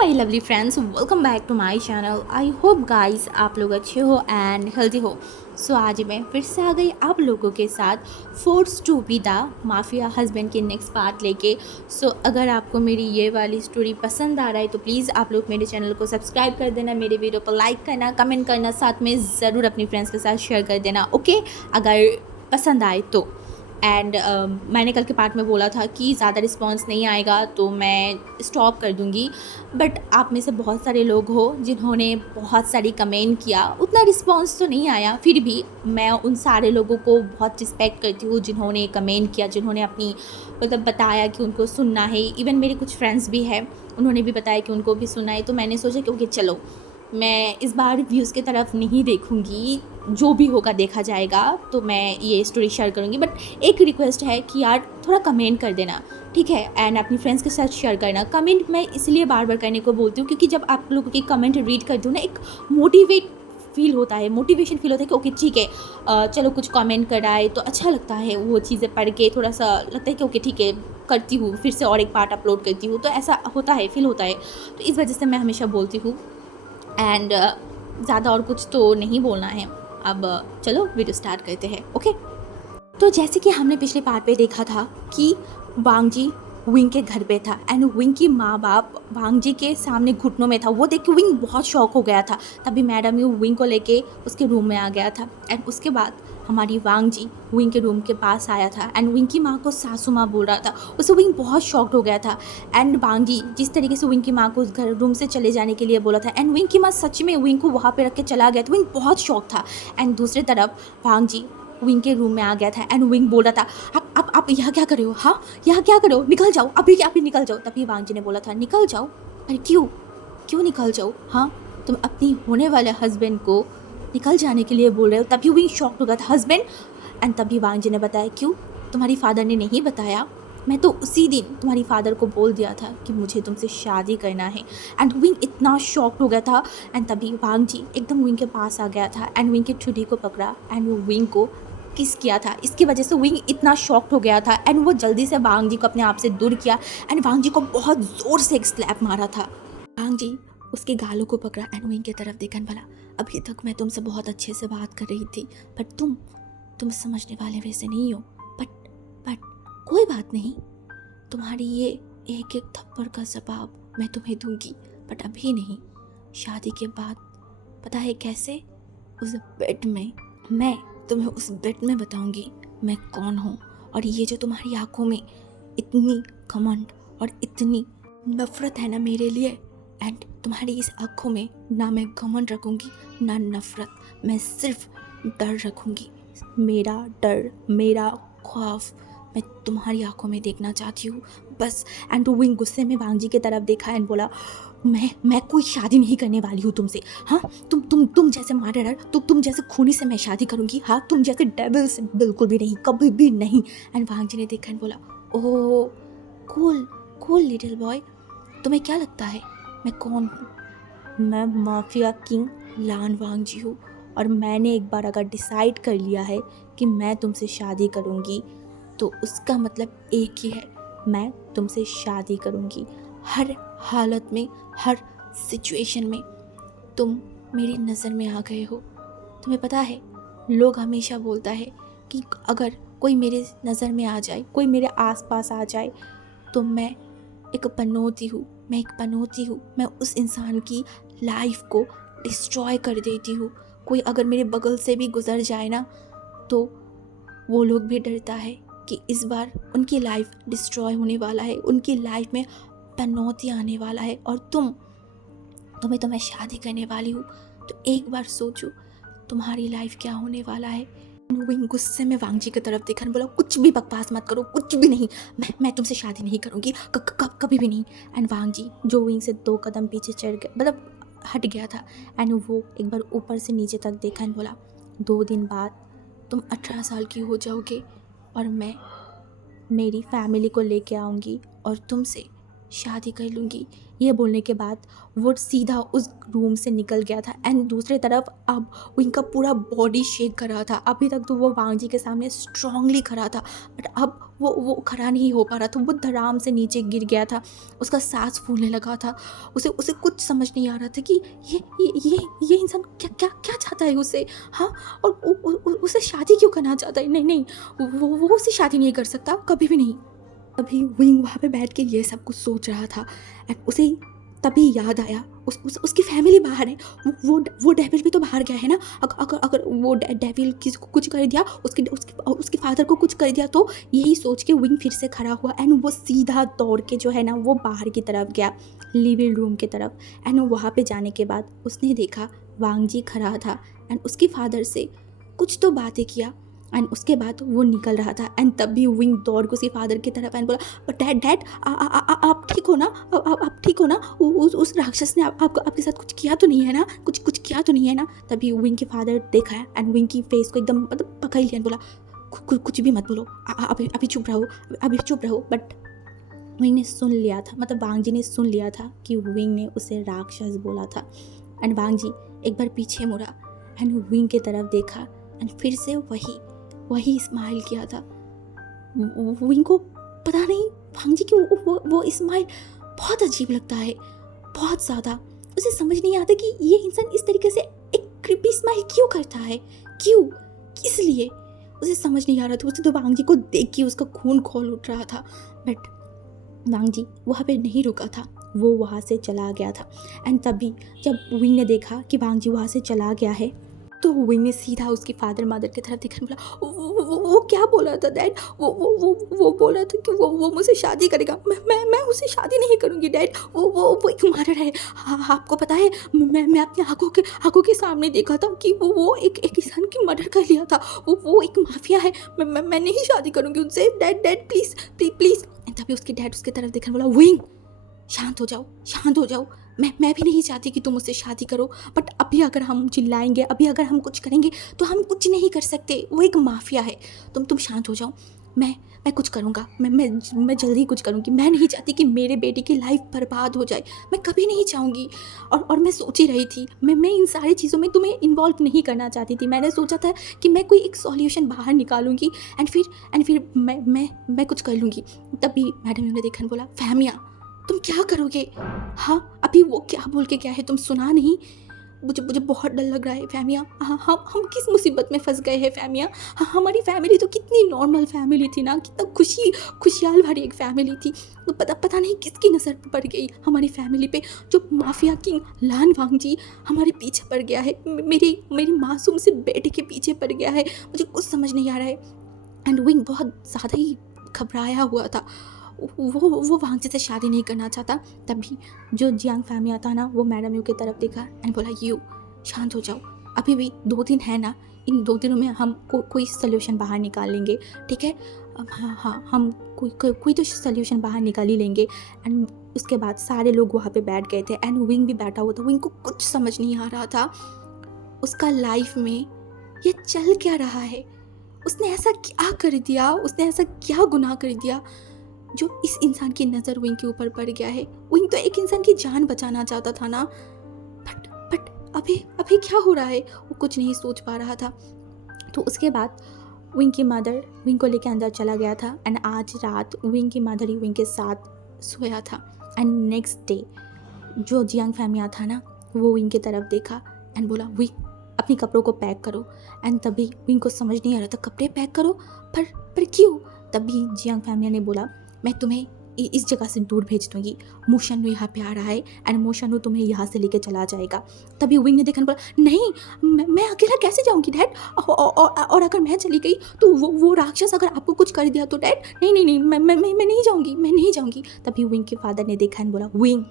My lovely friends, welcome back to my channel. I hope guys आप लोग अच्छे हो एंड हेल्दी हो। सो आज मैं फिर से आ गई आप लोगों के साथ forced to be the mafia husband के नेक्स्ट पार्ट लेके। सो अगर आपको मेरी ये वाली स्टोरी पसंद आ रहा है तो प्लीज़ आप लोग मेरे चैनल को सब्सक्राइब कर देना, मेरे वीडियो पर लाइक करना, कमेंट करना, साथ में ज़रूर अपनी फ्रेंड्स के साथ शेयर कर देना, ओके, अगर पसंद आए तो। एंड मैंने कल के पार्ट में बोला था कि ज़्यादा रिस्पॉन्स नहीं आएगा तो मैं स्टॉप कर दूँगी, बट आप में से बहुत सारे लोग हो जिन्होंने बहुत सारी कमेंट किया, उतना रिस्पॉन्स तो नहीं आया। फिर भी मैं उन सारे लोगों को बहुत रिस्पेक्ट करती हूँ जिन्होंने कमेंट किया, जिन्होंने अपनी मतलब बताया कि उनको सुनना है। इवन मेरे कुछ फ्रेंड्स भी हैं, उन्होंने भी बताया कि उनको भी सुनना है। तो मैंने सोचा कि ओके चलो, मैं इस बार व्यूज़ की तरफ नहीं देखूँगी, जो भी होगा देखा जाएगा। तो मैं ये स्टोरी शेयर करूँगी, बट एक रिक्वेस्ट है कि यार थोड़ा कमेंट कर देना, ठीक है, एंड अपनी फ्रेंड्स के साथ शेयर करना। कमेंट मैं इसलिए बार बार करने को बोलती हूँ क्योंकि जब आप लोगों की कमेंट रीड करती हूँ ना, एक मोटिवेशन फील होता है कि ओके ठीक है, चलो कुछ कमेंट कराए तो अच्छा लगता है। वो चीज़ें पढ़ के थोड़ा सा लगता है कि ओके ठीक है, करती हूँ, फिर से और एक पार्ट अपलोड करती हूँ, तो ऐसा होता है, फील होता है। तो इस वजह से मैं हमेशा बोलती हूँ। एंड ज़्यादा और कुछ तो नहीं बोलना है। अब चलो वीडियो स्टार्ट करते हैं, ओके। तो जैसे कि हमने पिछले पार्ट पे देखा था कि वांग जी विंग के घर पे था एंड विंग की माँ बाप वांग जी के सामने घुटनों में था। वो देख के विंग बहुत शॉक हो गया था। तभी मैडम यू विंग को लेके उसके रूम में आ गया था एंड उसके बाद हमारी वांग जी विंग के रूम के पास आया था एंड विंग की माँ को सासू माँ बोल रहा था। उससे विंग बहुत शॉक्ड हो गया था। एंड वांग जी जिस तरीके से विंग की माँ को उस घर रूम से चले जाने के लिए बोला था एंड विंग की माँ सच में विंग को वहाँ पे रख के चला गया था। विंग बहुत शॉक था। एंड दूसरी तरफ वांग जी विंग के रूम में आ गया था एंड विंग बोल रहा था आप यहाँ क्या कर रहे हो, हाँ यहाँ क्या कर रहे हो, निकल जाओ अभी निकल जाओ। तभी वांग जी ने बोला था निकल जाओ। अरे क्यों क्यों निकल जाओ, हाँ तुम अपनी होने वाले हस्बैंड को निकल जाने के लिए बोल रहे हो। तभी विंग शॉक हो गया था, हस्बैंड। एंड तभी वांग जी ने बताया क्यों तुम्हारी फादर ने नहीं बताया, मैं तो उसी दिन तुम्हारी फादर को बोल दिया था कि मुझे तुमसे शादी करना है। एंड विंग इतना शॉक्ड हो गया था। एंड तभी वांग जी एकदम विंग के पास आ गया था एंड विंग की ठुडी को पकड़ा एंड वो विंग को किस किया था। इसकी वजह से विंग इतना शॉक्ड हो गया था एंड वो जल्दी से वांग जी को अपने आप से दूर किया एंड वांग जी को बहुत ज़ोर से एक स्लैप मारा था। वांग जी उसके गालों को पकड़ा एंड विंग की तरफ देखा, बोला अभी तक मैं तुमसे बहुत अच्छे से बात कर रही थी, बट तुम समझने वाले वैसे नहीं हो। बट कोई बात नहीं, तुम्हारी ये एक एक थप्पड़ का जवाब मैं तुम्हें दूंगी, बट अभी नहीं, शादी के बाद। पता है कैसे? उस बेड में, मैं तुम्हें उस बेड में बताऊंगी मैं कौन हूँ। और ये जो तुम्हारी आंखों में इतनी घमंड और इतनी नफरत है ना मेरे लिए, एंड तुम्हारी इस आंखों में ना मैं घमंड रखूंगी ना नफरत, मैं सिर्फ डर रखूंगी। मेरा डर, मेरा खौफ मैं तुम्हारी आंखों में देखना चाहती हूँ, बस। एंड विंग गुस्से में वांग जी की तरफ देखा एंड बोला मैं कोई शादी नहीं करने वाली हूँ तुमसे, हाँ तुम जैसे मर्डरर, तुम जैसे खूनी से मैं शादी करूँगी, हाँ तुम जैसे डेविल से बिल्कुल भी नहीं, कभी भी नहीं। एंड वांग जी ने देखा एंड बोला ओह कूल कूल लिटिल बॉय, तुम्हें क्या लगता है मैं कौन हूँ? मैं माफिया किंग लान वांग जी हूँ। और मैंने एक बार अगर डिसाइड कर लिया है कि मैं तुमसे शादी करूँगी तो उसका मतलब एक ही है, मैं तुमसे शादी करूँगी। हर हालत में, हर सिचुएशन में तुम मेरी नज़र में आ गए हो। तुम्हें पता है, लोग हमेशा बोलता है कि अगर कोई मेरे नज़र में आ जाए, कोई मेरे आसपास आ जाए तो मैं एक पनौती हूँ, मैं उस इंसान की लाइफ को डिस्ट्रॉय कर देती हूँ। कोई अगर मेरे बगल से भी गुजर जाए ना तो वो लोग भी डरता है कि इस बार उनकी लाइफ डिस्ट्रॉय होने वाला है, उनकी लाइफ में पनौती आने वाला है। और तुम्हें तो मैं शादी करने वाली हूँ, तो एक बार सोचो तुम्हारी लाइफ क्या होने वाला है। विंग गुस्से में वांग जी की तरफ देखा, बोला कुछ भी बकवास मत करो, कुछ भी नहीं, मैं तुमसे शादी नहीं करूँगी, कभी भी नहीं। एंड वांग जी जो विंग से 2 कदम पीछे चढ़ गया, मतलब हट गया था, एंड वो एक बार ऊपर से नीचे तक देखा एंड बोला 2 दिन बाद तुम 18 साल की हो जाओगे और मैं मेरी फैमिली को लेके आऊँगी और तुमसे शादी कर लूँगी। ये बोलने के बाद वो सीधा उस रूम से निकल गया था। एंड दूसरी तरफ अब उनका पूरा बॉडी शेक कर रहा था। अभी तक तो वो वांग जी के सामने स्ट्रांगली खड़ा था, बट अब वो खड़ा नहीं हो पा रहा था। वो धड़ाम से नीचे गिर गया था, उसका सांस फूलने लगा था। उसे उसे कुछ समझ नहीं आ रहा था कि ये इंसान क्या क्या क्या चाहता है उसे। हाँ, और उसे शादी क्यों करना चाहता है। नहीं नहीं, वो उससे शादी नहीं कर सकता, कभी भी नहीं। तभी विंग वहाँ पे बैठ के ये सब कुछ सोच रहा था। एंड उसे तभी याद आया उसकी फैमिली बाहर है। वो डेविल भी तो बाहर गया है ना। अगर वो डेविल किसी को कुछ कर दिया, उसके फादर को कुछ कर दिया, तो यही सोच के विंग फिर से खड़ा हुआ। एंड वो सीधा दौड़ के जो है ना वो बाहर की तरफ गया, लिविंग रूम की तरफ। एंड वहाँ पे जाने के बाद उसने देखा वांग जी खड़ा था एंड उसके फादर से कुछ तो बातें किया। एंड उसके बाद वो निकल रहा था। एंड तब भी विंग दौड़ के उसके फादर की तरफ एंड बोला, डैड आप ठीक हो ना, आप ठीक हो ना, उस राक्षस ने आपके साथ कुछ किया तो नहीं है ना, कुछ किया तो नहीं है ना। तभी विंग के फादर देखा है एंड विंग की फेस को एकदम मतलब पकड़ लिया, बोला कुछ भी मत बोलो, अभी चुप रहो, अभी चुप रहो। बट विंग ने सुन लिया था, मतलब वांग जी ने सुन लिया था कि विंग ने उसे राक्षस बोला था। एंड वांग जी एक बार पीछे मुड़ा एंड विंग की तरफ देखा एंड फिर से वही स्माइल किया था। विंग को पता नहीं वांग जी की वो स्माइल बहुत अजीब लगता है, बहुत ज़्यादा। उसे समझ नहीं आता कि ये इंसान इस तरीके से एक क्रीपी स्माइल क्यों करता है, क्यों, किस लिए, उसे समझ नहीं आ रहा था। उसे तो वांग जी को देख के उसका खून खौल उठ रहा था। बट वांग जी वहाँ पे नहीं रुका था, वो वहाँ से चला गया था। एंड तभी जब विंग ने देखा कि वांग जी वहाँ से चला गया है, तो विंग ने सीधा उसकी फादर मदर की तरफ देखकर बोला, वो क्या बोला था डैड, वो बोला था कि वो मुझसे शादी करेगा। मैं उससे शादी नहीं करूँगी डैड, वो एक मर्डर है। हाँ, आपको पता है, मैं अपनी आंखों के सामने देखा था कि वो एक इंसान की मर्डर कर लिया था। वो एक माफिया है। मैं नहीं शादी करूँगी उनसे डैड प्लीज़ प्लीज़। तभी उसके डैड उसकी तरफ देखकर बोला, विंग शांत हो जाओ। मैं भी नहीं चाहती कि तुम उससे शादी करो, बट अभी अगर हम चिल्लाएंगे, अभी अगर हम कुछ करेंगे तो हम कुछ नहीं कर सकते। वो एक माफिया है। तुम शांत हो जाओ। मैं कुछ करूँगा, मैं जल्दी कुछ करूँगी। मैं नहीं चाहती कि मेरे बेटे की लाइफ बर्बाद हो जाए, मैं कभी नहीं चाहूँगी। और मैं सोच ही रही थी, मैं इन सारी चीज़ों में तुम्हें इन्वॉल्व नहीं करना चाहती थी। मैंने सोचा था कि मैं कोई एक सॉल्यूशन बाहर निकालूंगी एंड फिर मैं कुछ कर लूँगी। तभी मैडम ने देखा, बोला, फहमिया तुम क्या करोगे। हाँ, अभी वो क्या बोल के क्या है तुम सुना नहीं। मुझे बहुत डर लग रहा है फहमिया। हाँ, हम किस मुसीबत में फंस गए हैं फहमिया। हाँ, हमारी फैमिली तो कितनी नॉर्मल फैमिली थी ना, कितना खुशहाल भरी एक फैमिली थी। तो पता नहीं किसकी नज़र पड़ गई हमारी फैमिली पे, जो माफिया किंग लान वांग जी हमारे पीछे पड़ गया है, मेरी मासूम से बेटे के पीछे पड़ गया है। मुझे कुछ समझ नहीं आ रहा है। एंड विंग बहुत ज़्यादा ही घबराया हुआ था। वो वांग जी से शादी नहीं करना चाहता। तभी जो जियांग फैमिया था ना, वो मैडम यू की तरफ देखा एंड बोला, यू शांत हो जाओ, अभी भी 2 दिन है ना, इन 2 दिनों में हम कोई सोल्यूशन बाहर निकाल लेंगे, ठीक है। हाँ, हम कोई तो सोल्यूशन बाहर निकाल ही लेंगे। एंड उसके बाद सारे लोग वहाँ पे बैठ गए थे एंड विंग भी बैठा हुआ था। विंग को कुछ समझ नहीं आ रहा था, उसका लाइफ में ये चल क्या रहा है। उसने ऐसा क्या कर दिया, उसने ऐसा क्या गुनाह कर दिया जो इस इंसान की नज़र विंग के ऊपर पड़ गया है। विंग तो एक इंसान की जान बचाना चाहता था ना, बट अभी क्या हो रहा है, वो कुछ नहीं सोच पा रहा था। तो उसके बाद विंग की मदर विंग को लेकर अंदर चला गया था एंड आज रात विंग की मदर ही विंग के साथ सोया था। एंड नेक्स्ट डे जो जियांग फैमिया था ना, वो विंग की तरफ देखा एंड बोला, विंग अपने कपड़ों को पैक करो। एंड तभी विंग को समझ नहीं आ रहा था, कपड़े पैक करो, पर क्यों। तभी जियांग फैमिया ने बोला, मैं तुम्हें इस जगह से दूर भेज दूँगी, मोशनु यहाँ पे आ रहा है एंड मोशनु तुम्हें यहाँ से लेके चला जाएगा। तभी विंग ने देखा, बोला, नहीं मैं अकेला कैसे जाऊँगी डैड, और अगर मैं चली गई तो वो राक्षस अगर आपको कुछ कर दिया तो डैड, नहीं मैं नहीं जाऊँगी। तभी विंग के फादर ने देखा एंड बोला, विंग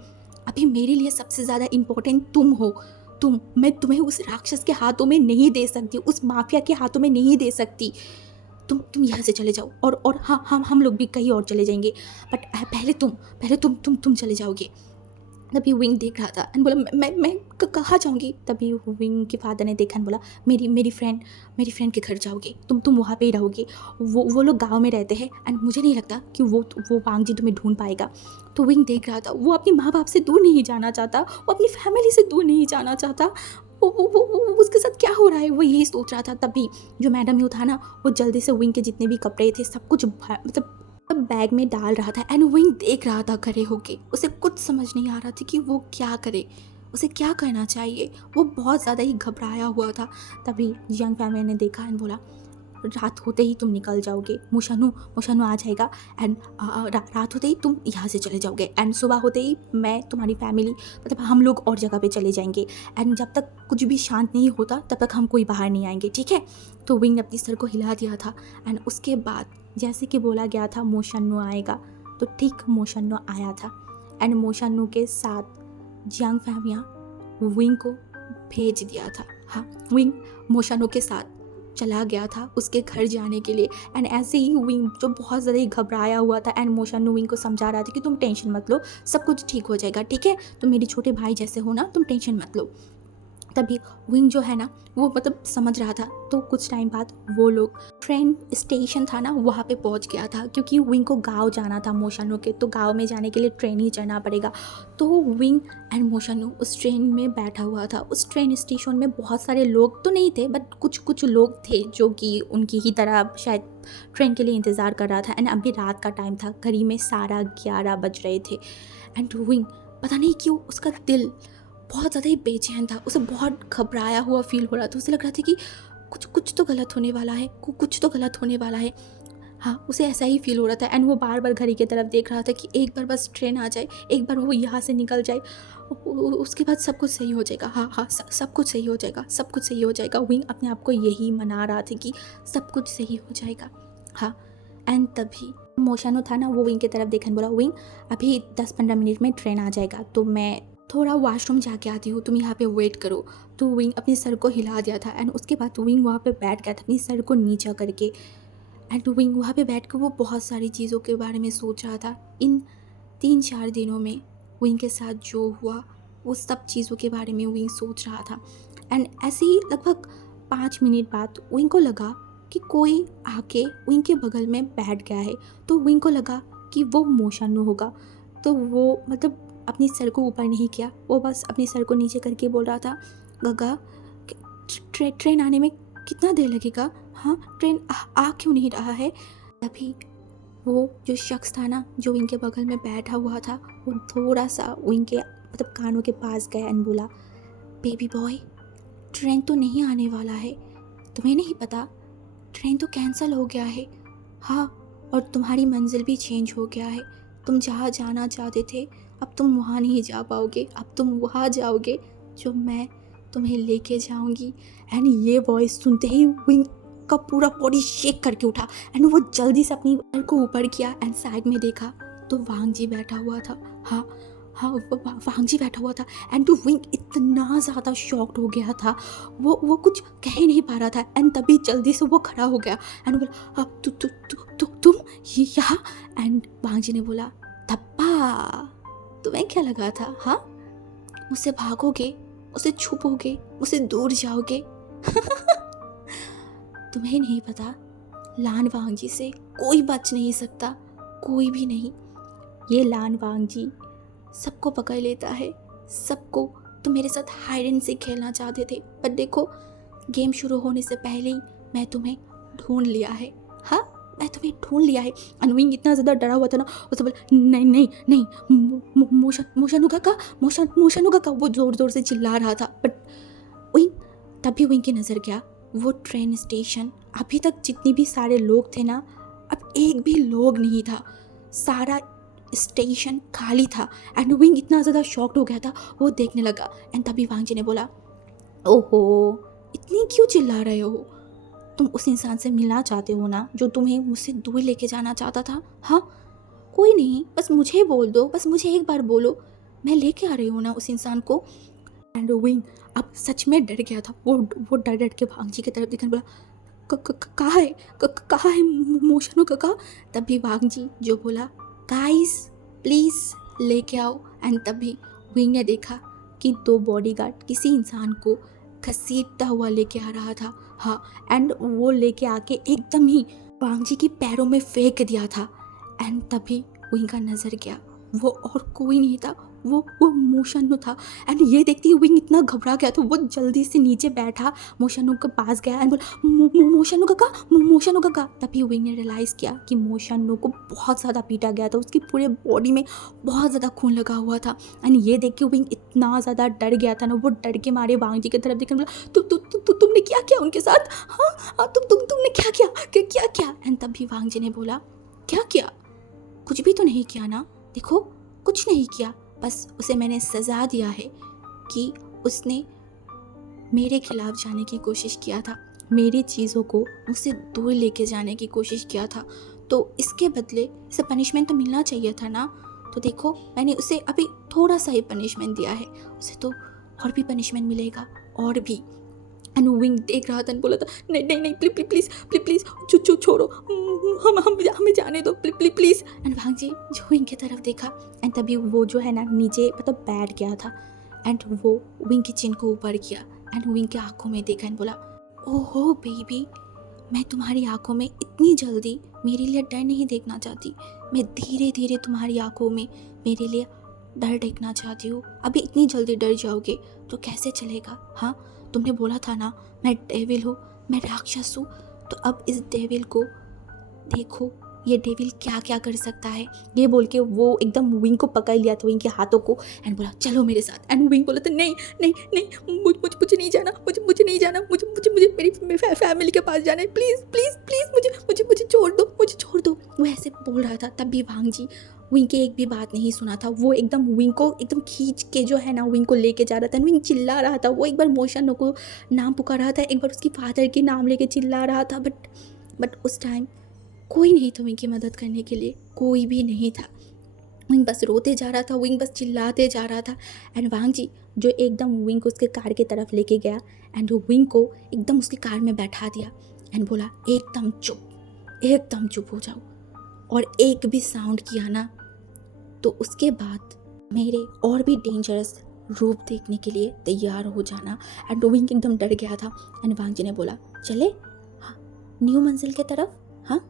अभी मेरे लिए सबसे ज़्यादा इम्पोर्टेंट तुम हो। मैं तुम्हें उस राक्षस के हाथों में नहीं दे सकती, उस माफिया के हाथों में नहीं दे सकती। तुम यहाँ से चले जाओ, और हाँ, हम लोग भी कहीं और चले जाएंगे, बट पहले तुम चले जाओगे। तभी विंग देख रहा था एंड बोला मैं कहाँ जाऊँगी। तभी विंग के फादर ने देखा एंड बोला मेरी फ्रेंड के घर जाओगे, तुम वहाँ पे ही रहोगे। वो लोग गांव में रहते हैं एंड मुझे नहीं लगता कि वो वांग जी तुम्हें ढूंढ पाएगा। तो विंग देख रहा था, वो अपने माँ बाप से दूर नहीं जाना चाहता, वो अपनी फैमिली से दूर नहीं जाना चाहता। वो उसके साथ क्या हो रहा है, वो यही सोच रहा था। तभी जो मैडम यू था ना, वो जल्दी से विंग के जितने भी कपड़े थे सब कुछ मतलब बैग में डाल रहा था एंड विंग देख रहा था खड़े होके। उसे कुछ समझ नहीं आ रहा था कि वो क्या करे, उसे क्या करना चाहिए। वो बहुत ज़्यादा ही घबराया हुआ था। तभी यंग फैमिली ने देखा एंड बोला रात होते ही तुम निकल जाओगे, मोशानु आ जाएगा एंड रात होते ही तुम यहाँ से चले जाओगे एंड सुबह होते ही मैं तुम्हारी फैमिली मतलब हम लोग और जगह पे चले जाएंगे एंड जब तक कुछ भी शांत नहीं होता तब तक हम कोई बाहर नहीं आएंगे, ठीक है। तो विंग ने अपनी सर को हिला दिया था एंड उसके बाद जैसे कि बोला गया था मोशानु आएगा, तो ठीक मोशानु आया था एंड मोशानु के साथ जियांग फैमिया विंग को भेज दिया था। हाँ, विंग मोशानु के साथ चला गया था उसके घर जाने के लिए एंड ऐसे ही विंग जो बहुत ज़्यादा ही घबराया हुआ था एंड मोशानु विंग को समझा रहा था कि तुम टेंशन मत लो, सब कुछ ठीक हो जाएगा, ठीक है, तुम मेरे छोटे भाई जैसे हो ना, तुम टेंशन मत लो। तभी विंग जो है ना वो मतलब समझ रहा था। तो कुछ टाइम बाद वो लोग ट्रेन स्टेशन था ना वहाँ पे पहुँच गया था, क्योंकि विंग को गांव जाना था मोशानु के, तो गांव में जाने के लिए ट्रेन ही चढ़ना पड़ेगा। तो विंग एंड मोशानु उस ट्रेन में बैठा हुआ था। उस ट्रेन स्टेशन में बहुत सारे लोग तो नहीं थे बट कुछ लोग थे जो कि उनकी ही तरह शायद ट्रेन के लिए इंतज़ार कर रहा था एंड अभी रात का टाइम था, घड़ी में 11:30 बज रहे थे एंड विंग पता नहीं क्यों उसका दिल बहुत ज़्यादा ही बेचैन था। उसे बहुत घबराया हुआ फील हो रहा था। उसे लग रहा था कि कुछ तो गलत होने वाला है, कुछ तो गलत होने वाला है। हाँ, उसे ऐसा ही फील हो रहा था एंड वो बार बार घड़ी की तरफ देख रहा था कि एक बार बस ट्रेन आ जाए, एक बार वो यहाँ से निकल जाए, उसके बाद सब कुछ सही हो जाएगा। हाँ, सब कुछ सही हो जाएगा, सब कुछ सही हो जाएगा। विंग अपने आप को यही मना रहा था कि सब कुछ सही हो जाएगा। हाँ, एंड तभी मोशानु था ना वो विंग की तरफ देखने बोला विंग अभी 10-15 मिनट में ट्रेन आ जाएगा, तो मैं थोड़ा वॉशरूम जाके आती हूँ, तुम यहाँ पे वेट करो। तो विंग अपनी सर को हिला दिया था एंड उसके बाद विंग वहाँ पे बैठ गया था अपनी सर को नीचा करके एंड विंग वहाँ पे बैठ कर वो बहुत सारी चीज़ों के बारे में सोच रहा था। इन 3-4 दिनों में विंग के साथ जो हुआ वो सब चीज़ों के बारे में विंग सोच रहा था एंड ऐसे ही लगभग 5 मिनट बाद विंग को लगा कि कोई आके विंग के बगल में बैठ गया है। तो विंग को लगा कि वो मोशानु होगा। तो वो मतलब अपनी सर को ऊपर नहीं किया, वो बस अपनी सर को नीचे करके बोल रहा था गगा ट्रेन आने में कितना देर लगेगा, हाँ ट्रेन आ क्यों नहीं रहा है। तभी वो जो शख्स था ना जो विंग के बगल में बैठा हुआ था वो थोड़ा सा विंग के मतलब कानों के पास गया एंड बोला बेबी बॉय ट्रेन तो नहीं आने वाला है, तुम्हें नहीं पता ट्रेन तो कैंसिल हो गया है। हाँ, और तुम्हारी मंजिल भी चेंज हो गया है, तुम जहाँ जाना चाहते थे अब तुम वहाँ नहीं जा पाओगे, अब तुम वहाँ जाओगे जो मैं तुम्हें लेके जाऊँगी। एंड ये वॉइस सुनते ही विंग का पूरा बॉडी शेक करके उठा एंड वो जल्दी से अपनी सर को ऊपर किया एंड साइड में देखा तो वांग जी बैठा हुआ था। हाँ, वांग जी बैठा हुआ था एंड तो विंग इतना ज़्यादा शॉक्ड हो गया था, वो कुछ कह ही नहीं पा रहा था एंड तभी जल्दी से वो खड़ा हो गया एंड बोला हाँ तुम यहाँ। एंड वांग जी ने बोला धप्पा, तुम्हें क्या लगा था, हाँ मुझसे भागोगे, मुझसे छुपोगे, मुझसे दूर जाओगे। तुम्हें नहीं पता लान वांग जी से कोई बच नहीं सकता, कोई भी नहीं। ये लान वांग जी सबको पकड़ लेता है, सबको। तुम मेरे साथ हाइड एंड सीक खेलना चाहते थे पर देखो गेम शुरू होने से पहले ही मैं तुम्हें ढूंढ लिया है। हाँ, मैं तुम्हें ढूंढ लिया है। विंग इतना ज़्यादा डरा हुआ था ना, उसे बोला नहीं मोशानु का वो ज़ोर ज़ोर से चिल्ला रहा था। बट विंग तभी विंग की नज़र गया वो ट्रेन स्टेशन, अभी तक जितने भी सारे लोग थे ना अब एक भी लोग नहीं था, सारा स्टेशन खाली था एंड विंग इतना ज़्यादा शॉक्ड हो गया था, वो देखने लगा एंड तभी वांग जी ने बोला ओहो इतनी क्यों चिल्ला रहे हो, तुम उस इंसान से मिलना चाहते हो ना जो तुम्हें मुझसे दूर लेके जाना चाहता था। हाँ, कोई नहीं, बस मुझे बोल दो, बस मुझे एक बार बोलो, मैं लेके आ रही हूँ ना उस इंसान को। एंड विंग अब सच में डर गया था। वो डर के वांग जी की तरफ देखने बोला कहाँ है मोशानु काका। तभी वांग जी जो बोला गाइस प्लीज़ लेके आओ एंड तभी विंग ने देखा कि 2 बॉडीगार्ड किसी इंसान को घसीटता हुआ लेके आ रहा था। हाँ, एंड वो लेके आके एकदम ही वांग जी के पैरों में फेंक दिया था। एंड तभी विंग का नज़र गया, वो और कोई नहीं था, वो मोशनु था। एंड ये देखती ही विंग इतना घबरा गया तो वो जल्दी से नीचे बैठा, मोशनु के पास गया एंड बोला, मोशनु काका, मोशनु काका। तभी विंग ने रियलाइज़ किया कि मोशनु को बहुत ज़्यादा पीटा गया था, उसकी पूरे बॉडी में बहुत ज़्यादा खून लगा हुआ था। एंड ये देख के विंग इतना ज़्यादा डर गया था ना, वो डर के मारे वांग जी की तरफ देखने बोला, तुमने क्या किया उनके साथ? हाँ, तुमने क्या किया? एंड तभी वांग जी ने बोला, क्या किया? कुछ भी तो नहीं किया ना, देखो कुछ नहीं किया, बस उसे मैंने सज़ा दिया है कि उसने मेरे खिलाफ जाने की कोशिश किया था, मेरी चीज़ों को मुझसे दूर लेके जाने की कोशिश किया था, तो इसके बदले इसे पनिशमेंट तो मिलना चाहिए था ना। तो देखो मैंने उसे अभी थोड़ा सा ही पनिशमेंट दिया है, उसे तो और भी पनिशमेंट मिलेगा, और भी। एंड विंग देख रहा था, बोला था, नहीं प्लीज़ छोड़ो, हमें जाने दो, प्लीज़। एंड वांग जी जो विंग की तरफ देखा, एंड तभी वो जो है ना नीचे मतलब बैठ गया था, एंड वो विंग की चिन को ऊपर किया एंड विंग के आंखों में देखा एंड बोला, ओहो बेबी, मैं तुम्हारी आंखों में इतनी जल्दी मेरे लिए डर नहीं देखना चाहती, मैं धीरे धीरे तुम्हारी आंखों में मेरे लिए डर देखना चाहती हूँ। अभी इतनी जल्दी डर जाओगे तो कैसे चलेगा? हाँ, तुमने बोला था ना मैं डेविल हूँ, मैं राक्षस हूँ, तो अब इस डेविल को देखो, ये डेविल क्या क्या कर सकता है। ये बोल के वो एकदम विंग को पकड़ लिया था, विंग के हाथों को, एंड बोला, चलो मेरे साथ। एंड विंग बोला था, नहीं, मुझे नहीं जाना, मुझे नहीं जाना, मुझे मेरी फैमिली के पास जाना है, प्लीज़ मुझे छोड़ दो। वो ऐसे बोल रहा था, तब भी वांग जी विंग की एक भी बात नहीं सुना था। वो एकदम विंग को एकदम खींच के जो है ना विंग को लेके जा रहा था। विंग चिल्ला रहा था, वो एक बार मोशनु को नाम पुकार रहा था, एक बार उसकी फादर के नाम लेके चिल्ला रहा था, बट उस टाइम कोई नहीं था विंग की मदद करने के लिए, कोई भी नहीं था। विंग बस रोते जा रहा था, विंग बस चिल्लाते जा रहा था। एंड वांग जी जो एकदम विंग को उसके कार की तरफ लेके गया एंड वो विंग को एकदम उसकी कार में बैठा दिया एंड बोला, एकदम चुप हो जाओ, और एक भी साउंड किया ना तो उसके बाद मेरे और भी डेंजरस रूप देखने के लिए तैयार हो जाना। एंड विंग एकदम डर गया था। एंड वांग जी ने बोला, चले हाँ न्यू मंजिल के तरफ। हाँ,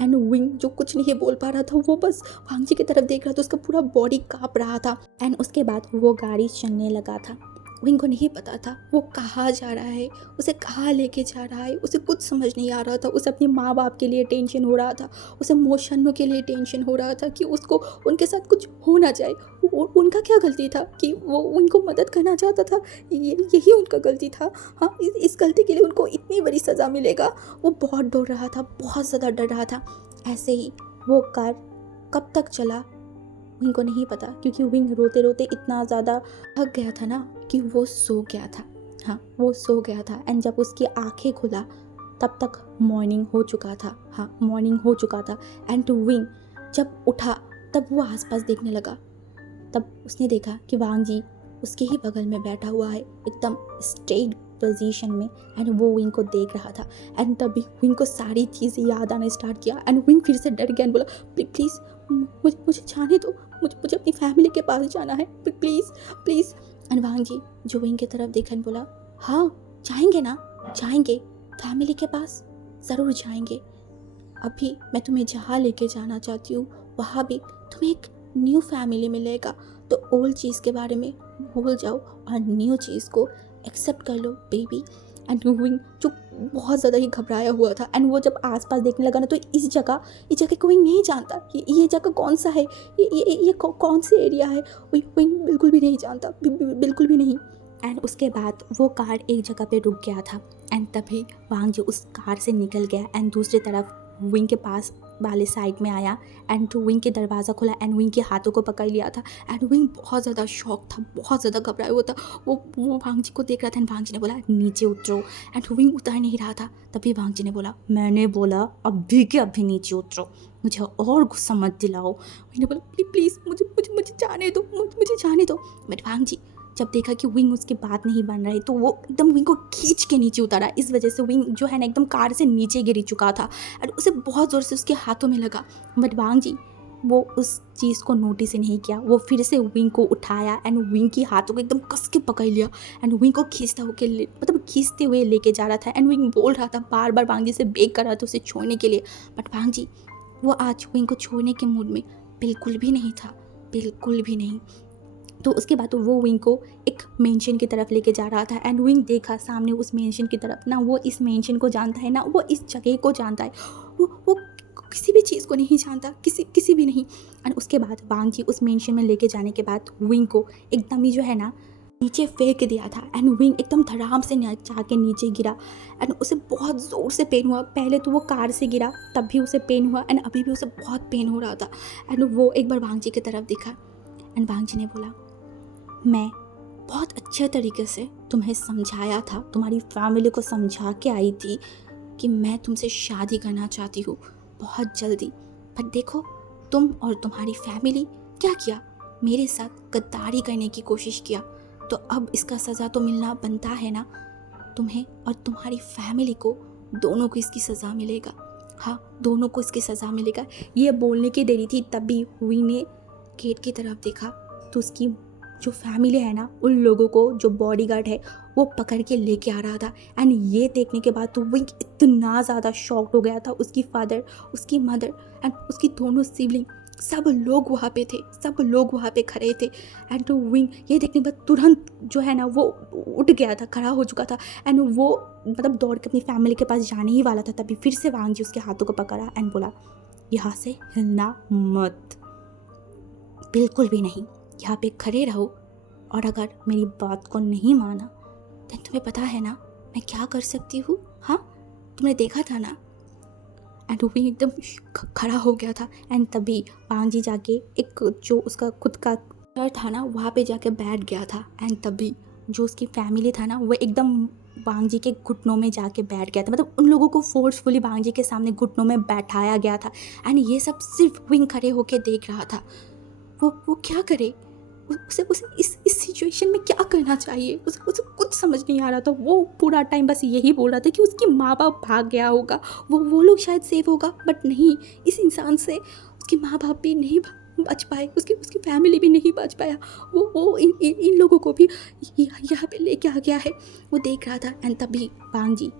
एंड विंग जो कुछ नहीं बोल पा रहा था, वो बस वांग जी की तरफ देख रहा था, उसका पूरा बॉडी काँप रहा था। एंड उसके बाद वो गाड़ी चलने लगा था। विंग को नहीं पता था वो कहाँ जा रहा है, उसे कहाँ लेके जा रहा है, उसे कुछ समझ नहीं आ रहा था। उसे अपने माँ बाप के लिए टेंशन हो रहा था, उसे मोशनु के लिए टेंशन हो रहा था कि उसको उनके साथ कुछ हो ना जाए। उनका क्या गलती था कि वो उनको मदद करना चाहता था, यही उनका गलती था। हाँ, इस गलती के लिए उनको इतनी बड़ी सज़ा मिलेगा। वो बहुत डर रहा था, बहुत ज़्यादा डर रहा था। ऐसे ही वो कार कब तक चला विंग को नहीं पता, क्योंकि विंग रोते रोते इतना ज़्यादा थक गया था ना कि वो सो गया था। हाँ, वो सो गया था। एंड जब उसकी आंखें खुला तब तक मॉर्निंग हो चुका था। हाँ, मॉर्निंग हो चुका था। एंड विंग जब उठा तब वो आसपास देखने लगा, तब उसने देखा कि वांग जी उसके ही बगल में बैठा हुआ है, एकदम स्ट्रेट पोजीशन में। एंड वो विंग को देख रहा था। एंड तभी विंग को सारी चीज़ें याद आना स्टार्ट किया। एंड विंग फिर से डर गया एंड बोला, प्लीज़ मुझे जाने दो, मुझे अपनी फैमिली के पास जाना है, प्लीज़। एंड वांग जी जो विंग की तरफ देखा बोला, हाँ जाएंगे ना, जाएंगे फैमिली के पास, ज़रूर जाएंगे। अभी मैं तुम्हें जहाँ लेके जाना चाहती हूँ वहाँ भी तुम्हें एक न्यू फैमिली मिलेगा, तो ओल्ड चीज़ के बारे में भूल जाओ और न्यू चीज़ को एक्सेप्ट कर लो बेबी। एंड विंग जो बहुत ज़्यादा ही घबराया हुआ था, एंड वो जब आसपास देखने लगा ना तो इस जगह को विंग नहीं जानता, ये जगह कौन सा है, ये कौन सी एरिया है, विंग बिल्कुल भी नहीं जानता, बिल्कुल भी नहीं। एंड उसके बाद वो कार एक जगह पे रुक गया था। एंड तभी वांग जो उस कार से निकल गया एंड दूसरी तरफ विंग के पास वाले साइड में आया एंड विंग के दरवाज़ा खुला एंड विंग के हाथों को पकड़ लिया था। एंड विंग बहुत ज़्यादा शॉक था, बहुत ज़्यादा घबराया हुआ था। वो वांग जी को देख रहा था एंड वांग जी ने बोला, नीचे उतरो। एंड विंग उतर नहीं रहा था। तभी वांग जी ने बोला, मैंने बोला अभी के अभी नीचे उतरो, मुझे और गुस्सा मत दिलाओ। विंग ने बोला, प्लीज़ मुझे जाने दो, मुझे जाने दो। बट वांग जी जब देखा कि विंग उसकी बात नहीं बन रही तो वो एकदम विंग को खींच के नीचे उतारा। इस वजह से विंग जो है ना एकदम कार से नीचे गिर चुका था और उसे बहुत ज़ोर से उसके हाथों में लगा। बट वांग जी वो उस चीज़ को नोटिस ही नहीं किया। वो फिर से विंग को उठाया एंड विंग की हाथों को एकदम कस के पकड़ लिया एंड विंग को खींचते हुए लेके जा रहा था एंड विंग बोल रहा था, बार बार वांग जी से बेग कर रहा था उसे छोड़ने के लिए, बट वांग जी वो आज विंग को छोड़ने के मूड में बिल्कुल भी नहीं था, बिल्कुल भी नहीं। तो उसके बाद तो वो विंग को एक मेंशन की तरफ लेके जा रहा था एंड विंग देखा सामने उस मेंशन की तरफ, ना वो इस मेंशन को जानता है ना वो इस जगह को जानता है, वो किसी भी चीज़ को नहीं जानता, किसी भी नहीं। एंड उसके बाद वांग जी उस मेंशन में लेके जाने के बाद विंग को एकदम ही जो है ना नीचे फेंक दिया था एंड विंग एकदम धड़ाम से जाके नीचे गिरा एंड उसे बहुत ज़ोर से पेन हुआ। पहले तो वो कार से गिरा तब भी उसे पेन हुआ एंड अभी भी उसे बहुत पेन हो रहा था एंड वो एक बार वांग जी की तरफ देखा एंड वांग जी ने बोला, मैं बहुत अच्छे तरीके से तुम्हें समझाया था, तुम्हारी फैमिली को समझा के आई थी कि मैं तुमसे शादी करना चाहती हूँ बहुत जल्दी, पर देखो तुम और तुम्हारी फैमिली क्या किया, मेरे साथ गद्दारी करने की कोशिश किया, तो अब इसका सज़ा तो मिलना बनता है ना, तुम्हें और तुम्हारी फैमिली को दोनों को इसकी सज़ा मिलेगा, हाँ दोनों को इसकी सज़ा मिलेगा। ये बोलने की देरी थी तभी हुई ने गेट की तरफ देखा तो उसकी जो फैमिली है ना उन लोगों को जो बॉडीगार्ड है वो पकड़ के लेके आ रहा था एंड ये देखने के बाद तो विंग इतना ज़्यादा शॉक्ड हो गया था। उसकी फादर, उसकी मदर एंड उसकी दोनों सिबलिंग सब लोग वहाँ पे थे, सब लोग वहाँ पे खड़े थे एंड तो विंग ये देखने के बाद तुरंत जो है ना वो उठ गया था, खड़ा हो चुका था एंड वो दौड़ के अपनी फैमिली के पास जाने ही वाला था तभी फिर से वांग जी उसके हाथों को पकड़ा एंड बोला, यहाँ से हिलना मत, बिल्कुल भी नहीं, यहाँ पे खड़े रहो और अगर मेरी बात को नहीं माना तो तुम्हें पता है ना मैं क्या कर सकती हूँ, हाँ तुमने देखा था ना। एंड वो भी एकदम खड़ा हो गया था एंड तभी वांग जी जाके एक जो उसका खुद का घर था ना वहाँ पे जाके बैठ गया था एंड तभी जो उसकी फैमिली था ना वो एकदम वांग जी के घुटनों में जाके बैठ गया था, उन लोगों को फोर्सफुली वांग जी के सामने घुटनों में बैठाया गया था एंड ये सब सिर्फ विंग खड़े होके देख रहा था। वो क्या करे, उसे इस सिचुएशन में क्या करना चाहिए, उसे कुछ समझ नहीं आ रहा था। वो पूरा टाइम बस यही बोल रहा था कि उसकी माँ बाप भाग गया होगा, वो लोग शायद सेफ होगा, बट नहीं, इस इंसान से उसके माँ बाप भी नहीं बच पाए, उसकी फैमिली भी नहीं बच पाया, वो इन लोगों को भी यहाँ पे लेके आ गया है। वो देख रहा था एंड तभी वांग जी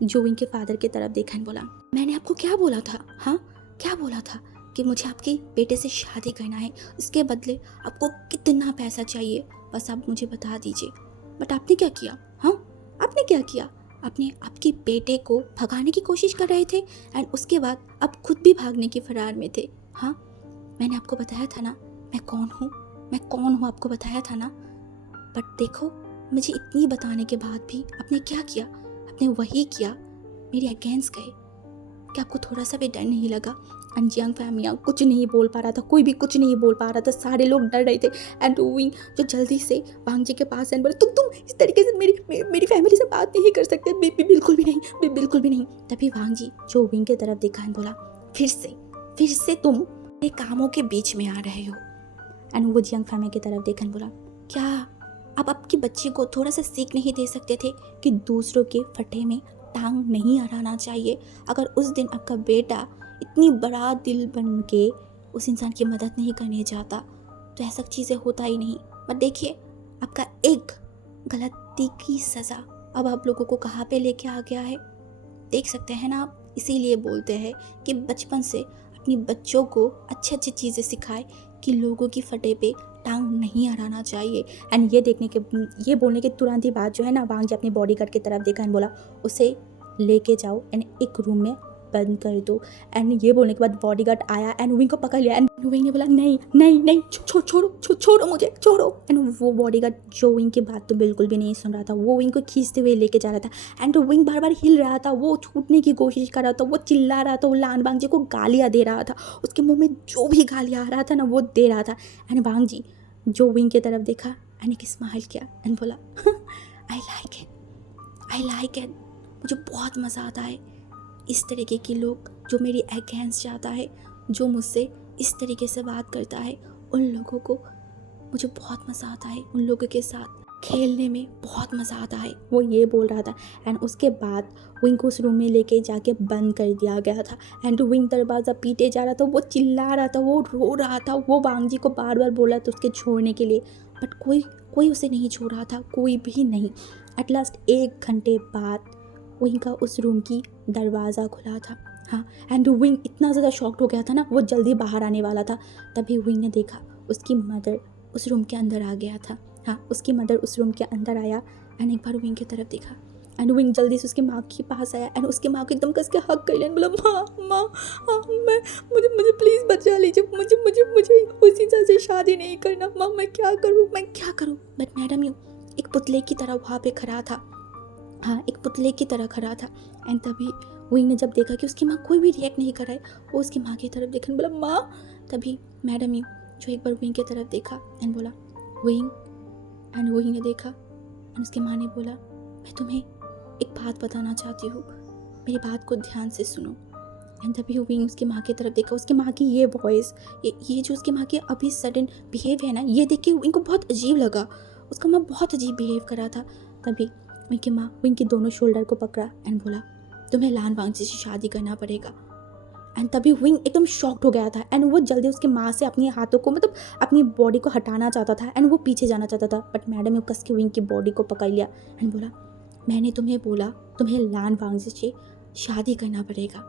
जो विंग के फादर की तरफ देखा बोला, मैंने आपको क्या बोला था, हाँ क्या बोला था कि मुझे आपके बेटे से शादी करना है, इसके बदले आपको कितना पैसा चाहिए बस आप मुझे बता दीजिए। बट आपने क्या किया, हाँ आपने क्या किया, आपने आपके बेटे को भगाने की कोशिश कर रहे थे एंड उसके बाद आप खुद भी भागने के फरार में थे। हाँ मैंने आपको बताया था ना मैं कौन हूँ आपको बताया था ना, बट देखो मुझे इतनी बताने के बाद भी आपने क्या किया, आपने वही किया, मेरे अगेंस्ट गए। क्या आपको थोड़ा सा भी डर नहीं लगा। अंजियांग फैमिली कुछ नहीं बोल पा रहा था, कोई भी कुछ नहीं बोल पा रहा था, सारे लोग डर रहे थे एंड विंग जो जल्दी से वांग जी के पास एंड बोले, तुम इस तरीके से मेरी फैमिली से बात नहीं कर सकते, बिल्कुल भी नहीं। तभी वांग जी जो विंग की तरफ देखा एंड बोला, फिर से तुम मेरे कामों के बीच में आ रहे हो। एंड वो जियांग फैमिली की तरफ देखा एंड बोला, क्या आप आपकी बच्ची को थोड़ा सा सीख नहीं दे सकते थे कि दूसरों के फटे में टांग नहीं अड़ाना चाहिए। अगर उस दिन आपका बेटा इतनी बड़ा दिल बन के उस इंसान की मदद नहीं करने जाता तो ऐसा चीज़ें होता ही नहीं। बट देखिए आपका एक गलती की सज़ा अब आप लोगों को कहाँ पे लेके आ गया है, देख सकते हैं ना आप। इसीलिए बोलते हैं कि बचपन से अपनी बच्चों को अच्छी चीज़ें सिखाए कि लोगों की फटे पे टांग नहीं अड़ाना चाहिए। एंड ये बोलने के तुरंत ही बाद जो है ना वांग जी अपनी बॉडीगार्ड की तरफ देखा एंड बोला, उसे लेके जाओ एंड एक रूम में बंद कर दो। एंड ये बोलने के बाद बॉडीगार्ड आया एंड विंग को पकड़ लिया एंड विंग ने बोला, नहीं छोड़ो मुझे, छोड़ो। एंड वो बॉडीगार्ड जो विंग की बात तो बिल्कुल भी नहीं सुन रहा था, वो विंग को खींचते हुए लेके जा रहा था एंड विंग बार बार हिल रहा था, वो छूटने की कोशिश कर रहा था, वो चिल्ला रहा था, वो लान वांग जी को गालियाँ दे रहा था, उसके मुंह में जो भी गालियाँ आ रहा था ना वो दे रहा था। एंड वांग जी जो विंग की तरफ देखा एंड एक स्माइल किया एंड बोला, आई लाइक इट, मुझे बहुत मज़ा आता है इस तरीके के लोग जो मेरी अगेंस्ट जाता है, जो मुझसे इस तरीके से बात करता है, उन लोगों को मुझे बहुत मज़ा आता है उन लोगों के साथ खेलने में, बहुत मज़ा आता है, वो ये बोल रहा था। एंड उसके बाद विंग को उस रूम में लेके जाके बंद कर दिया गया था। एंड विंग दरवाज़ा पीटे जा रहा था, वो चिल्ला रहा था, वो रो रहा था, वो वांग जी को बार बार बोला था उसके छोड़ने के लिए, बट कोई उसे नहीं छोड़ रहा था, कोई भी नहीं। एट लास्ट 1 घंटे बाद विंग का उस रूम की दरवाज़ा खुला था। हाँ, एंड विंग इतना ज़्यादा शॉक्ड हो गया था ना, वो जल्दी बाहर आने वाला था, तभी विंग ने देखा उसकी मदर उस रूम के अंदर आ गया था। हाँ, उसकी मदर उस रूम के अंदर आया एंड एक बार विंग की तरफ देखा एंड विंग जल्दी से उसकी माँ के पास आया एंड उसकी माँ को एकदम कस के हक कर लिया, बोला माँ मैं मुझे प्लीज़ बचा लीजिए, मुझे उस इंसान से शादी नहीं करना, माँ मैं क्या करूँ। बट मैडम यू एक पुतले की तरह वहाँ पे खड़ा था। हाँ, एक पुतले की तरह खड़ा था। एंड तभी विंग ने जब देखा कि उसकी माँ कोई भी रिएक्ट नहीं कर रहा है, वो उसकी माँ की तरफ देखने बोला माँ। तभी मैडम यू जो एक बार विंग की तरफ देखा एंड बोला विंग। एंड विंग ने देखा एंड उसकी माँ ने बोला मैं तुम्हें एक बात बताना चाहती हूँ, मेरी बात को ध्यान से सुनो। एंड तभी विंग उसकी माँ की तरफ देखा, उसकी माँ की ये वॉइस, ये जो उसकी माँ की अभी सडन बिहेव है ना, ये देख के विंग को बहुत अजीब लगा। उसका माँ बहुत अजीब बिहेव कर रहा था। तभी विंग की माँ विंग के दोनों शोल्डर को पकड़ा एंड बोला तुम्हें लान वांग जी से शादी करना पड़ेगा। एंड तभी विंग एकदम शॉक्ड हो गया था एंड वो जल्दी उसकी माँ से अपने हाथों को मतलब अपनी बॉडी को हटाना चाहता था एंड वो पीछे जाना चाहता था, बट मैडम ने कस के विंग की बॉडी को पकड़ लिया एंड बोला मैंने तुम्हें बोला तुम्हें लान वांग से शादी करना पड़ेगा।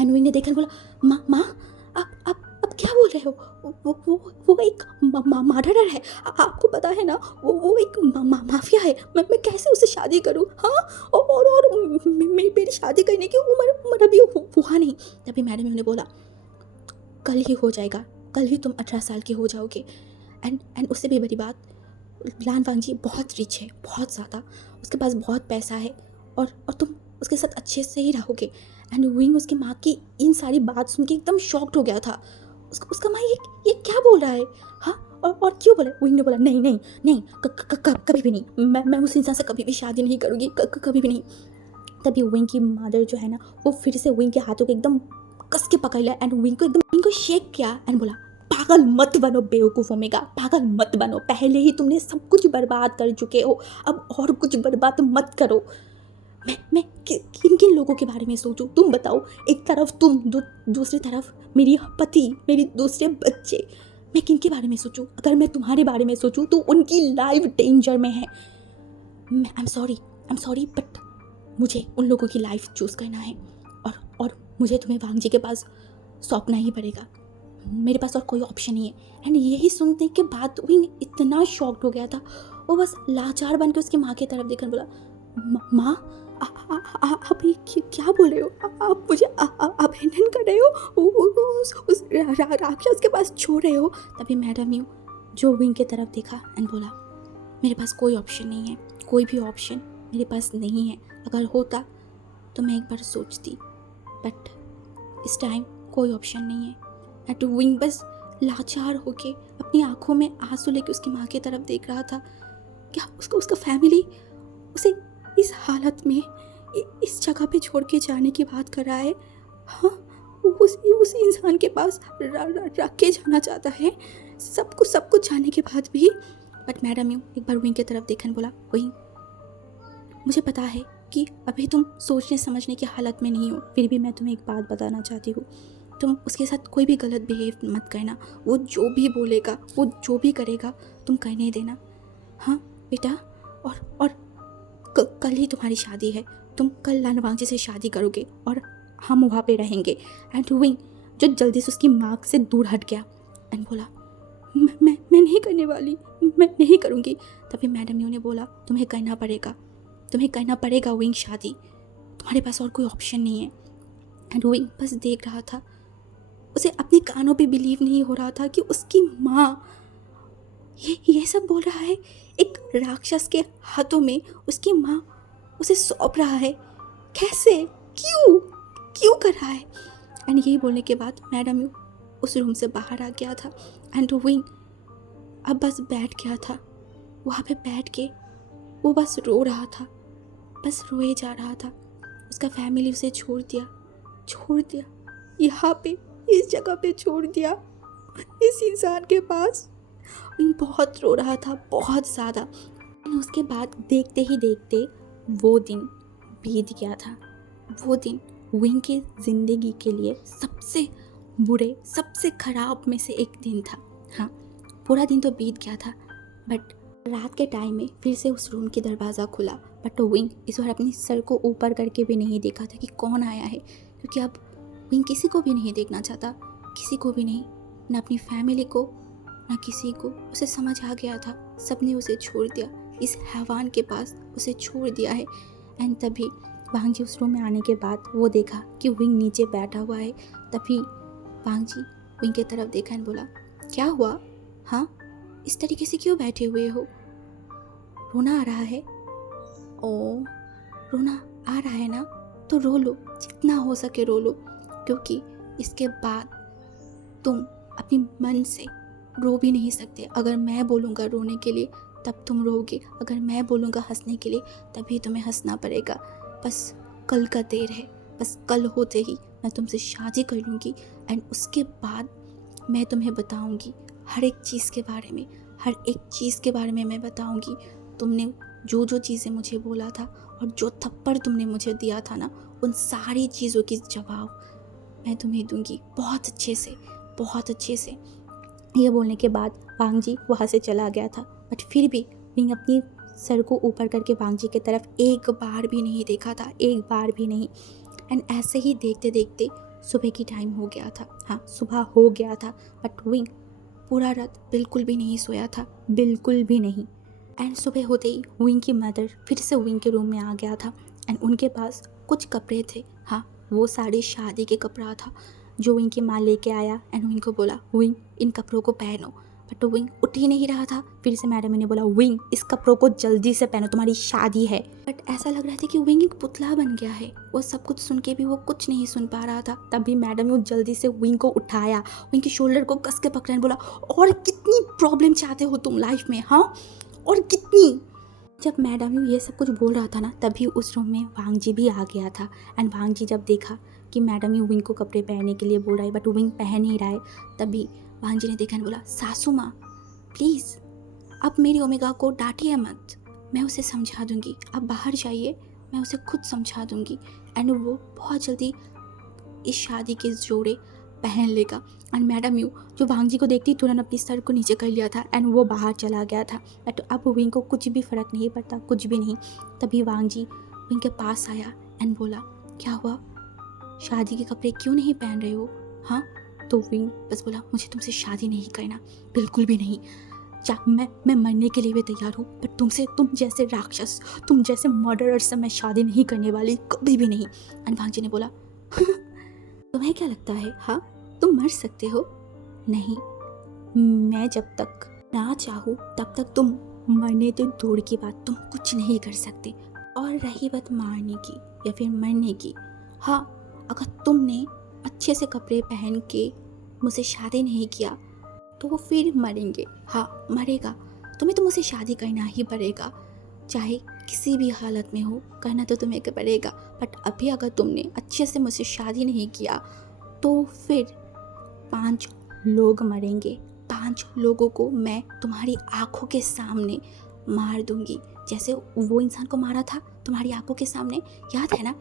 एंड विंग ने देखा बोला माँ आप क्या बोल रहे हो, वो एक मर्डरर है, आपको पता है ना, वो एक माफिया है, मैं कैसे उससे शादी करूँ। हाँ, और मेरी शादी करने की उम्र अभी हुआ नहीं। तभी मैडम ने बोला कल ही हो जाएगा, कल ही तुम 18 साल के हो जाओगे। एंड उससे भी बड़ी बात, लान वांग जी बहुत रिच है, बहुत ज़्यादा, उसके पास बहुत पैसा है और तुम उसके साथ अच्छे से ही रहोगे। एंड विंग उसकी माँ की इन सारी बात सुन के एकदम शॉक्ड हो गया था। उसका माँ ये क्या बोल रहा है। हाँ, और क्यों बोला। विंग ने बोला नहीं कभी भी नहीं, मैं उस इंसान से कभी भी शादी नहीं करूँगी, कभी भी नहीं। तभी विंग की मदर जो है ना, वो फिर से विंग के हाथों को एकदम कस के पकड़ लिया एंड विंग को शेक किया एंड बोला पागल मत बनो बेवकूफ़ ओमेगा, पागल मत बनो, पहले ही तुमने सब कुछ बर्बाद कर चुके हो, अब और कुछ बर्बाद मत करो। मैं किन किन लोगों के बारे में सोचूं, तुम बताओ। एक तरफ तुम, दूसरी तरफ मेरी पति, मेरे दूसरे बच्चे, मैं किन के बारे में सोचूं। अगर मैं तुम्हारे बारे में सोचूं तो उनकी लाइफ डेंजर में है। आई एम सॉरी बट मुझे उन लोगों की लाइफ चूज़ करना है और मुझे तुम्हें वांग जी के पास सौंपना ही पड़ेगा, मेरे पास और कोई ऑप्शन नहीं है। एंड यही सुनने के बाद विंग इतना शॉक्ड हो गया था, वो बस लाचार बन के उसकी माँ की तरफ देखकर बोला माँ आप ये क्या बोल रहे हो, आप मुझे अभिनंदन कर रहे हो, उस राक्षस के पास छोड़ रहे हो। तभी मैडम यू जो विंग की तरफ देखा एंड बोला मेरे पास कोई ऑप्शन नहीं है, कोई भी ऑप्शन मेरे पास नहीं है, अगर होता तो मैं एक बार सोचती, बट इस टाइम कोई ऑप्शन नहीं है। एंड विंग बस लाचार होके अपनी आंखों में आंसू लेके उसकी माँ की तरफ देख रहा था। क्या उसका फैमिली उसे इस हालत में इस जगह पे छोड़ के जाने की बात कर रहा है। हाँ, उस इंसान के पास रख के जाना चाहता है, सब कुछ जाने के बाद भी। बट मैडम यू एक बार विंग की तरफ देखने बोला विंग मुझे पता है कि अभी तुम सोचने समझने की हालत में नहीं हो, फिर भी मैं तुम्हें एक बात बताना चाहती हूँ, तुम उसके साथ कोई भी गलत बिहेव मत करना, वो जो भी बोलेगा, वो जो भी करेगा तुम करने देना। हाँ बेटा, और कल ही तुम्हारी शादी है, तुम कल लान वांग जी से शादी करोगे और हम वहाँ पे रहेंगे। एंड विंग जो जल्दी से उसकी माँ से दूर हट गया एंड बोला मैं नहीं करने वाली, मैं नहीं करूँगी। तभी मैडम यू ने बोला तुम्हें करना पड़ेगा विंग शादी, तुम्हारे पास और कोई ऑप्शन नहीं है। एंड विंग बस देख रहा था, उसे अपने कानों पे बिलीव नहीं हो रहा था कि उसकी माँ ये सब बोल रहा है। एक राक्षस के हाथों में उसकी माँ उसे सौंप रहा है, कैसे, क्यों कर रहा है। एंड यही बोलने के बाद मैडम यू उस रूम से बाहर आ गया था एंड विंग अब बस बैठ गया था वहाँ पे, बैठ के वो बस रो रहा था, बस रोए जा रहा था। उसका फैमिली उसे छोड़ दिया यहाँ पे, इस जगह पे छोड़ दिया, इस इंसान के पास विंग बहुत रो रहा था, बहुत ज़्यादा। एंड उसके बाद देखते ही देखते वो दिन बीत गया था। वो दिन विंग की ज़िंदगी के लिए सबसे बुरे, सबसे ख़राब में से एक दिन था। हाँ, पूरा दिन तो बीत गया था, बट रात के टाइम में फिर से उस रूम की दरवाज़ा खुला, बट विंग इस बार अपनी सर को ऊपर करके भी नहीं देखा था कि कौन आया है, क्योंकि अब विंग किसी को भी नहीं देखना चाहता, किसी को भी नहीं, ना अपनी फैमिली को, ना किसी को। उसे समझ आ गया था सबने उसे छोड़ दिया, इस हैवान के पास उसे छोड़ दिया है। एंड तभी वांग जी उस रूम में आने के बाद वो देखा कि विंग नीचे बैठा हुआ है। तभी वांग जी विंग की तरफ देखा एंड बोला, क्या हुआ? हाँ, इस तरीके से क्यों बैठे हुए हो? रोना आ रहा है? ओ, रोना आ रहा है ना, तो रो लो, जितना हो सके रो लो, क्योंकि इसके बाद तुम अपनी मन से रो भी नहीं सकते। अगर मैं बोलूँगा रोने के लिए तब तुम रोगे, अगर मैं बोलूँगा हंसने के लिए तभी तुम्हें हंसना पड़ेगा। बस कल का देर है, बस कल होते ही मैं तुमसे शादी कर लूँगी एंड उसके बाद मैं तुम्हें बताऊँगी हर एक चीज़ के बारे में, हर एक चीज़ के बारे में मैं बताऊँगी। तुमने जो जो चीज़ें मुझे बोला था और जो थप्पड़ तुमने मुझे दिया था ना, उन सारी चीज़ों की जवाब मैं तुम्हें दूँगी, बहुत अच्छे से, बहुत अच्छे से। ये बोलने के बाद वांग जी वहाँ से चला गया था, बट फिर भी विंग अपनी सर को ऊपर करके वांग जी की तरफ एक बार भी नहीं देखा था, एक बार भी नहीं। एंड ऐसे ही देखते देखते सुबह की टाइम हो गया था। हाँ, सुबह हो गया था, बट विंग पूरा रात बिल्कुल भी नहीं सोया था, बिल्कुल भी नहीं। एंड सुबह होते ही विंग की मदर फिर से विंग के रूम में आ गया था एंड उनके पास कुछ कपड़े थे। हाँ, वो साड़ी शादी के कपड़ा था जो विंग की माँ लेके आया एंड विंग को बोला, विंग इन कपड़ों को पहनो। बट विंग उठ ही नहीं रहा था। फिर से मैडम ने बोला, विंग इस कपड़ों को जल्दी से पहनो, तुम्हारी शादी है। बट ऐसा लग रहा था कि विंग एक पुतला बन गया है। वो सब कुछ सुन के भी वो कुछ नहीं सुन पा रहा था। तभी मैडम ने जल्दी से विंग को उठाया, विंग के शोल्डर को कस के पकड़ा, बोला, और कितनी प्रॉब्लम चाहते हो तुम लाइफ में? हाँ, और कितनी? जब मैडम ये सब कुछ बोल रहा था ना, तभी उस रूम में वांग जी भी आ गया था। एंड वांग जी जब देखा कि मैडम विंग को कपड़े पहनने के लिए बोल रहा है बट विंग पहन नहीं रहा है, तभी वांग जी ने देखा एंड बोला, सासू माँ प्लीज़ अब मेरी ओमेगा को डांटिए मत, मैं उसे समझा दूंगी, आप बाहर जाइए, मैं उसे खुद समझा दूंगी एंड वो बहुत जल्दी इस शादी के जोड़े पहन लेगा। एंड मैडम यू जो वांग जी को देखती तुरंत अपनी सर को नीचे कर लिया था एंड वो बाहर चला गया था। बट अब विंग को कुछ भी फ़र्क नहीं पड़ता, कुछ भी नहीं। तभी वांग जी विंग के पास आया एंड बोला, क्या हुआ, शादी के कपड़े क्यों नहीं पहन रहे हो? हाँ, तो विंग बस बोला, मुझे तुमसे शादी नहीं करना, बिल्कुल भी नहीं। मैं मरने के लिए भी तैयार हूँ, पर तुम जैसे राक्षस, तुम जैसे मर्डरर से मैं शादी नहीं करने वाली, कभी भी नहीं। एंड वांग जी ने बोला, तुम्हें क्या लगता है, हाँ तुम मर सकते हो? नहीं, मैं जब तक ना चाहूँ तब तक तुम मरने तो दूर की बात, तुम कुछ नहीं कर सकते। और रही बात मारने की या फिर मरने की, हाँ अगर तुमने अच्छे से कपड़े पहन के मुझसे शादी नहीं किया तो फिर मरेंगे। हाँ मरेगा, तुम्हें तो मुझसे शादी करना ही पड़ेगा, चाहे किसी भी हालत में हो, करना तो तुम्हें पड़ेगा। बट अभी अगर तुमने अच्छे से मुझसे शादी नहीं किया तो फिर 5 लोग मरेंगे, 5 लोगों को मैं तुम्हारी आंखों के सामने मार दूंगी, जैसे वो इंसान को मारा था तुम्हारी आंखों के सामने, याद है ना?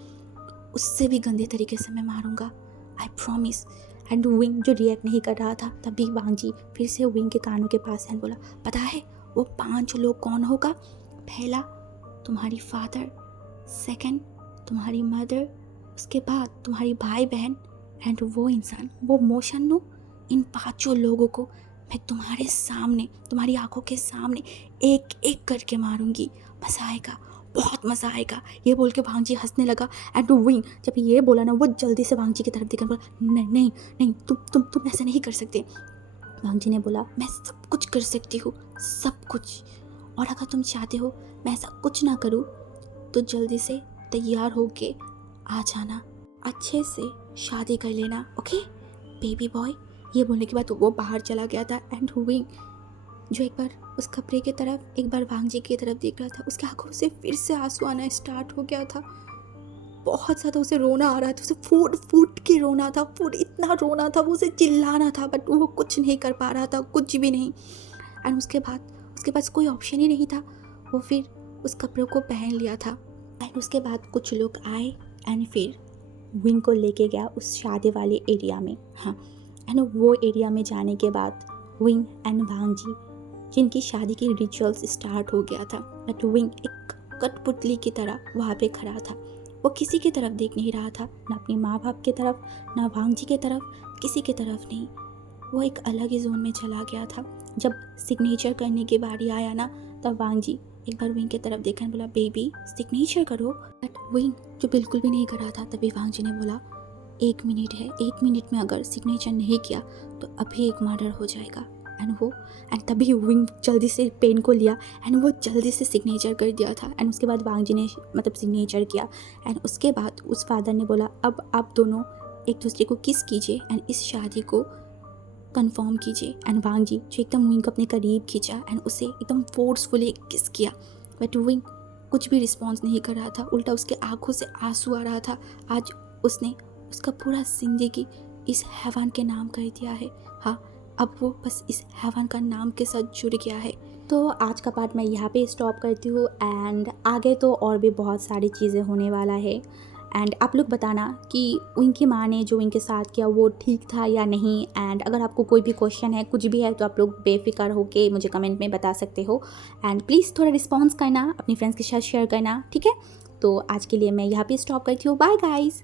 उससे भी गंदे तरीके से मैं मारूंगा, आई प्रॉमिस। एंड विंग जो रिएक्ट नहीं कर रहा था, तभी वांग जी फिर से विंग के कानों के पास एंड बोला, पता है वो 5 लोग कौन होगा? पहला तुम्हारी फादर, सेकंड तुम्हारी मदर, उसके बाद तुम्हारी भाई बहन एंड वो इंसान, वो मोशन्नो। इन 5 लोगों को मैं तुम्हारे सामने, तुम्हारी आंखों के सामने एक एक करके मारूंगी। मज़ा आएगा, बहुत मज़ा आएगा। ये बोल के वांग जी हंसने लगा एंड विंग जब ये बोला ना, वो जल्दी से वांग जी की तरफ देखकर बोला, नहीं नहीं नहीं, तुम ऐसा नहीं कर सकते। वांग जी ने बोला, मैं सब कुछ कर सकती हूँ, सब कुछ, और अगर तुम चाहते हो मैं ऐसा कुछ ना करूँ तो जल्दी से तैयार होके आ जाना, अच्छे से शादी कर लेना, ओके बेबी बॉय। ये बोलने के बाद वो बाहर चला गया था एंड विंग जो एक बार उस कपड़े की तरफ, एक बार वांग जी की तरफ देख रहा था, उसके आंखों से फिर से आंसू आना स्टार्ट हो गया था। बहुत ज़्यादा उसे रोना आ रहा था, उसे फूट फूट के रोना था, इतना रोना था, वो उसे चिल्लाना था, बट वो कुछ नहीं कर पा रहा था, कुछ भी नहीं। एंड उसके बाद उसके पास कोई ऑप्शन ही नहीं था, वो फिर उस कपड़ों को पहन लिया था। एंड उसके बाद कुछ लोग आए एंड फिर विंग को लेके गया उस शादी वाले एरिया में। हाँ, एंड वो एरिया में जाने के बाद विंग एंड भांजी जिनकी शादी की रिचुअल्स स्टार्ट हो गया था, बट विंग एक कठपुतली की तरह वहाँ पे खड़ा था। वो किसी की तरफ देख नहीं रहा था, ना अपने माँ बाप की तरफ, ना भांजी की तरफ, किसी की तरफ नहीं। वो एक अलग ही जोन में चला गया था। जब सिग्नेचर करने की बारी आया ना, तब भांजी एक बार विंग की तरफ देखा, बोला बेबी सिग्नेचर करो। बट विंग जो बिल्कुल भी नहीं कर रहा था, तभी भांजी ने बोला 1 मिनट है, 1 मिनट में अगर सिग्नेचर नहीं किया तो अभी एक मर्डर हो जाएगा। एंड तभी विंग जल्दी से पेन को लिया एंड वो जल्दी से सिग्नेचर कर दिया था। एंड उसके बाद भांजी ने मतलब सिग्नेचर किया। एंड उसके बाद उस फादर ने बोला अब आप दोनों एक दूसरे को किस कीजिए एंड इस शादी को कंफर्म कीजिए। एंड भांजी जो एकदम विंग को अपने करीब खींचा एंड उसे एकदम फोर्सफुली किस किया, बट विंग कुछ भी रिस्पॉन्स नहीं कर रहा था, उल्टा उसके आंखों से आंसू आ रहा था। आज उसने उसका पूरा जिंदगी इस हैवान के नाम कर दिया है। हाँ, अब वो बस इस हैवान का नाम के साथ जुड़ गया है। तो आज का पार्ट मैं यहाँ पे स्टॉप करती हूँ एंड आगे तो और भी बहुत सारी चीज़ें होने वाला है। एंड आप लोग बताना कि उनकी माँ ने जो इनके साथ किया वो ठीक था या नहीं। एंड अगर आपको कोई भी क्वेश्चन है, कुछ भी है, तो आप लोग बेफिक्र होके मुझे कमेंट में बता सकते हो। एंड प्लीज़ थोड़ा रिस्पॉन्स करना, अपनी फ्रेंड्स के साथ शेयर करना, ठीक है। तो आज के लिए मैं यहाँ पे स्टॉप करती हूँ। Bye guys.